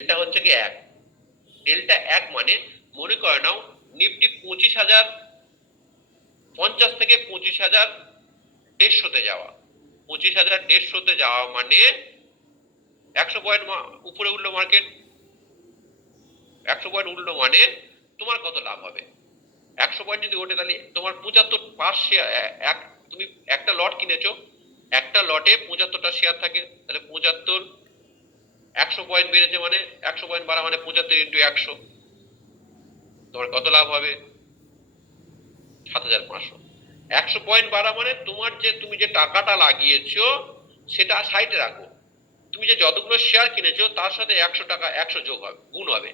এটা হচ্ছে কি 1। ডেল্টা 1 মানে মনে করে নাও নিফটি 25,050 থেকে 25,150 যাওয়া। 25,150 যাওয়া মানে 100 পয়েন্ট উপরে উঠলো মার্কেট। 100 পয়েন্ট উঠলো মানে তোমার কত লাভ হবে? 100 পয়েন্ট যদি ওঠে তাহলে তোমার 75 পার শেয়ার, তুমি একটা লট কিনেছো, একটা লটে 75টা শেয়ার থাকে, তাহলে 75, 100 পয়েন্ট বেড়েছে মানে 100 পয়েন্ট বাড়া মানে 75 ইন্টু 100, তোমার কত লাভ হবে? 7,500। 100 পয়েন্ট বাড়া মানে তুমি যে টাকাটা লাগিয়েছো সেটা সাইডে রাখো, তুমি যে যতগুলো শেয়ার কিনেছো তার সাথে 100 টাকা 100 যোগ হবে, গুণ হবে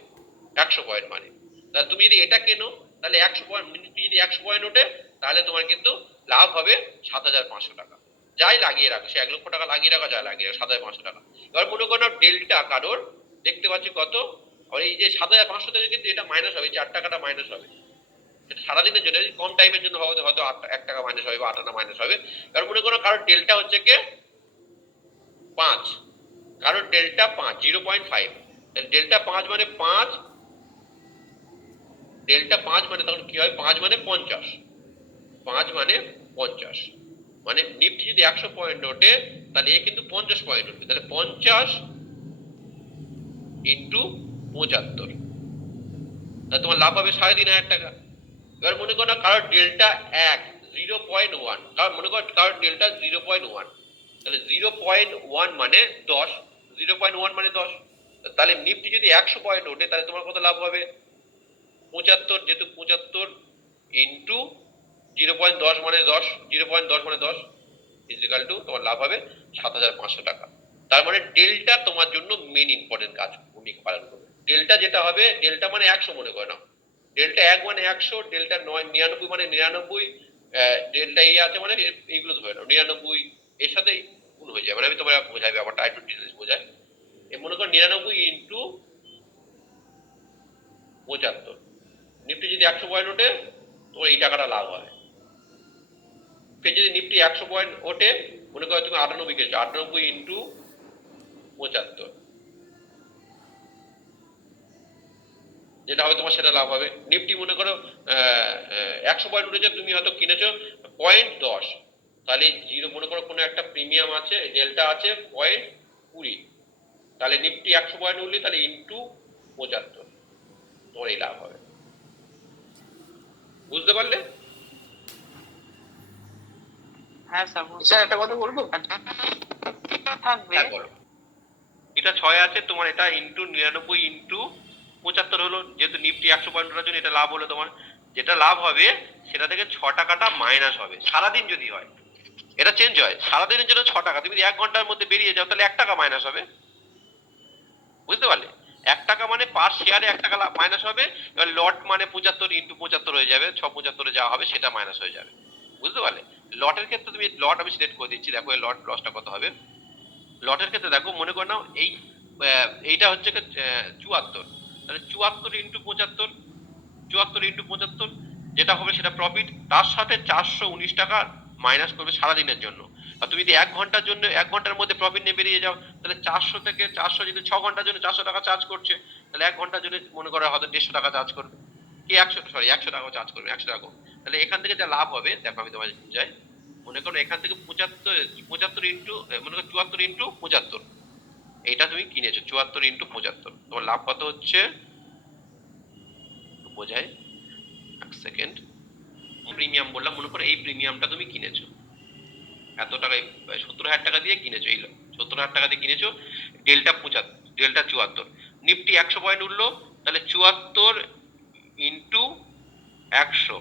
100 পয়েন্ট মানে। তাহলে তুমি যদি এটা কেনো তাহলে 100 পয়েন্ট, যদি 100 পয়েন্ট ওঠে তাহলে তোমার কিন্তু লাভ হবে 7,500 টাকা। যাই লাগিয়ে রাখো, সে 1 লক্ষ টাকা লাগিয়ে রাখো, যাই লাগিয়ে রাখো 7,500 টাকা। এবার মনে করো ডেল্টা কারোর দেখতে পাচ্ছি কত, আর এই যে 7,500 থেকে কিন্তু এটা মাইনাস হবে, 4 টাকাটা মাইনাস হবে। সারাদিনের জন্য, কম টাইমের জন্য হয়তো 1 টাকা মাইনাস হবে বা 8 আনা মাইনাস হবে। এবার মনে করো কারোর ডেল্টা হচ্ছে কি 5, কারোর ডেল্টা 5, 0.5। ডেল্টা 5 মানে 5, ডেল্টা 5 মানে তখন কি হয়, 5 মানে 50, 5 মানে 50, মানে নিফটি যদি 100 পয়েন্ট ওঠে তাহলে এ কিন্তু 50 পয়েন্ট উঠবে, তাহলে 50 ইন্টু 75, তাহলে তোমার লাভ হবে 3,500 টাকা। এবার মনে করো কারোর ডেল্টা 1, 0.1, কারণ মনে করো কারোর ডেল্টা 0.1, তাহলে 0.1 মানে 10, 0.1 মানে 10, তাহলে নিফটি যদি 100 পয়েন্ট ওঠে তাহলে তোমার কত লাভ হবে? 75, যেহেতু 75 ইন্টু 0.10 মানে 10, 0.10 মানে 10 ইজিক্যাল টু তোমার লাভ হবে 7,500 টাকা। তার মানে ডেল্টা তোমার জন্য মেন ইম্পর্টেন্ট কাজ ভূমিকা পালন করবে। ডেল্টা যেটা হবে, ডেল্টা মানে 100 মনে করে নাও, ডেল্টা 1 মানে 100, ডেল্টা 99 মানে 99, ডেল্টা এই আছে মানে এইগুলো ধরে নাও 99, এর সাথে গুণ হয়ে যায়। মানে আমি তোমার বোঝাই ব্যাপারটা একটু ডিটেলস বোঝাই। মনে করো 99 ইন্টু 75, নিফটি যদি 100 পয়েন্ট ওঠে তোমার এই টাকাটা লাভ হয়। ফের যদি নিফটি 100 পয়েন্ট ওঠে, মনে করো তুমি 98 কেছো, 98 ইন্টু 75, যেটা হবে তোমার সেটা লাভ হবে। নিফটি মনে করো 100 পয়েন্ট উঠেছে, তুমি হয়তো কিনেছো 0.10, তাহলে জিরো মনে করো কোনো একটা প্রিমিয়াম আছে, ডেল্টা আছে 0.20, তাহলে নিফটি 100 পয়েন্ট উঠলে তাহলে ইন্টু 75, তোমার এই লাভ হবে। বুঝতে পারলে? হ্যাঁ স্যার, একটা কথা বলবো থাকবে, এটা 6 আছে তোমার, এটা ইন্টু 99 ইন্টু 75 হলো, যেহেতু নিফটি 100 পয়েন্ট ওঠার জন্য এটা লাভ হলো তোমার। যেটা লাভ হবে সেটা থেকে 6 টাকাটা মাইনাস হবে সারাদিন যদি হয়, এটা চেঞ্জ হয় সারাদিনের জন্য 6 টাকা, তুমি যদি 1 ঘন্টার মধ্যে বেরিয়ে যাও তাহলে 1 টাকা মাইনাস হবে। বুঝতে পারলে? 1 টাকা মানে পার শেয়ারে 1 টাকা মাইনাস হবে। এবার লট মানে 75 ইন্টু 75 হয়ে যাবে, 675 যা হবে সেটা মাইনাস হয়ে যাবে। বুঝতে পারলে? লটের ক্ষেত্রে তুমি লট আমি সিলেক্ট করে দিচ্ছি, দেখো এই লট লসটা কত হবে। লটের ক্ষেত্রে দেখো মনে করে নাও এইটা হচ্ছে 74, তাহলে 74 ইন্টু 75, 74 ইন্টু 75 যেটা হবে সেটা প্রফিট, তার সাথে 419 টাকা মাইনাস করবে সারাদিনের জন্য। আর তুমি যদি 1 ঘন্টার জন্য 1 ঘন্টার মধ্যে প্রফিট নিয়ে বেরিয়ে যাও তাহলে 400 থেকে 400, যদি 6 ঘন্টার জন্য 400 টাকা চার্জ করছে, তাহলে 1 ঘন্টার জন্য মনে করো হয়তো 150 টাকা চার্জ করবে, কি 100 টাকা চার্জ করবে, 100 টাকা। তাহলে এখান থেকে যা লাভ হবে দেখো আমি তোমায় বুঝাই। মনে করো এখান থেকে 75 ইন্টু মনে করো 74 ইন্টু 75, এইটা তুমি কিনেছো 74 ইন্টু 75, তোমার লাভ কত হচ্ছে বোঝায়, এক সেকেন্ড। প্রিমিয়াম বললাম, মনে করো এই প্রিমিয়ামটা তুমি কিনেছো এত টাকায়, 70,000 টাকা দিয়ে কিনেছো, এই 70,000 টাকা দিয়ে কিনেছো ডেল্টা 75, ডেল্টা 74, নিফটি 100 পয়েন্ট উঠলো তাহলে 74 ইন্টু 100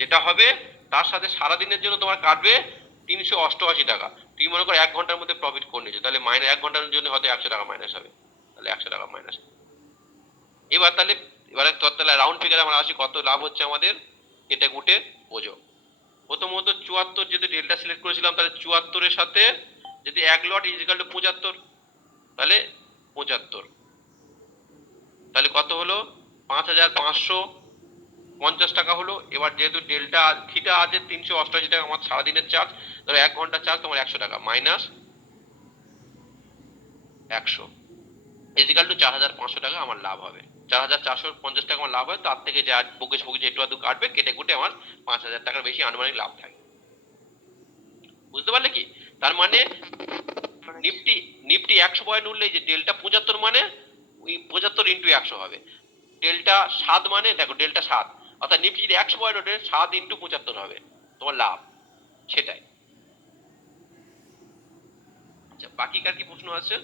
যেটা হবে, তার সাথে সারাদিনের জন্য তোমার কাটবে 388 টাকা। তুমি মনে করো 1 ঘন্টার মধ্যে প্রফিট করে নিয়েছো, তাহলে মাইনাস 1 ঘন্টার জন্য হয়তো 100 টাকা মাইনাস হবে, তাহলে 100 টাকা মাইনাস। এবার তাহলে তাহলে রাউন্ড ফিগারে আমরা আসি, কত লাভ হচ্ছে আমাদের কেটে কুটে বোঝো। প্রথমত 74 যদি ডেল্টা সিলেক্ট করেছিলাম, তাহলে 74 এর সাথে যদি 1 লট ইজিক্যাল টু 75, তাহলে 75, তাহলে কত হলো 5,550 টাকা হলো। এবার যেহেতু ডেল্টা থিটা আছে 388 টাকা আমার সারাদিনের চার্জ, ধরো 1 ঘন্টার চার্জ তোমার 100 টাকা মাইনাস 100, ইজিক্যাল টু 4,500 টাকা আমার লাভ হবে। 4,450 টাকা আমার লাভ হয়, তার থেকে যা বকেশ ফকেশ একটু আধটু কাটবে, কেটে কুটে আমার 5,000 টাকার বেশি আনুমানিক লাভ থাকে। বুঝতে পারলে কি? তার মানে নিফটি নিফটি 100 পয়েন্ট উঠলে যে ডেল্টা 75 মানে ওই 75 ইন্টু 100 হবে। ডেল্টা 7 মানে দেখো ডেল্টা 7, অর্থাৎ নিফটি যদি 100 পয়েন্ট ওঠে 7 ইন্টু 75 হবে তোমার লাভ, সেটাই। আচ্ছা, বাকি কার কি প্রশ্ন আছে?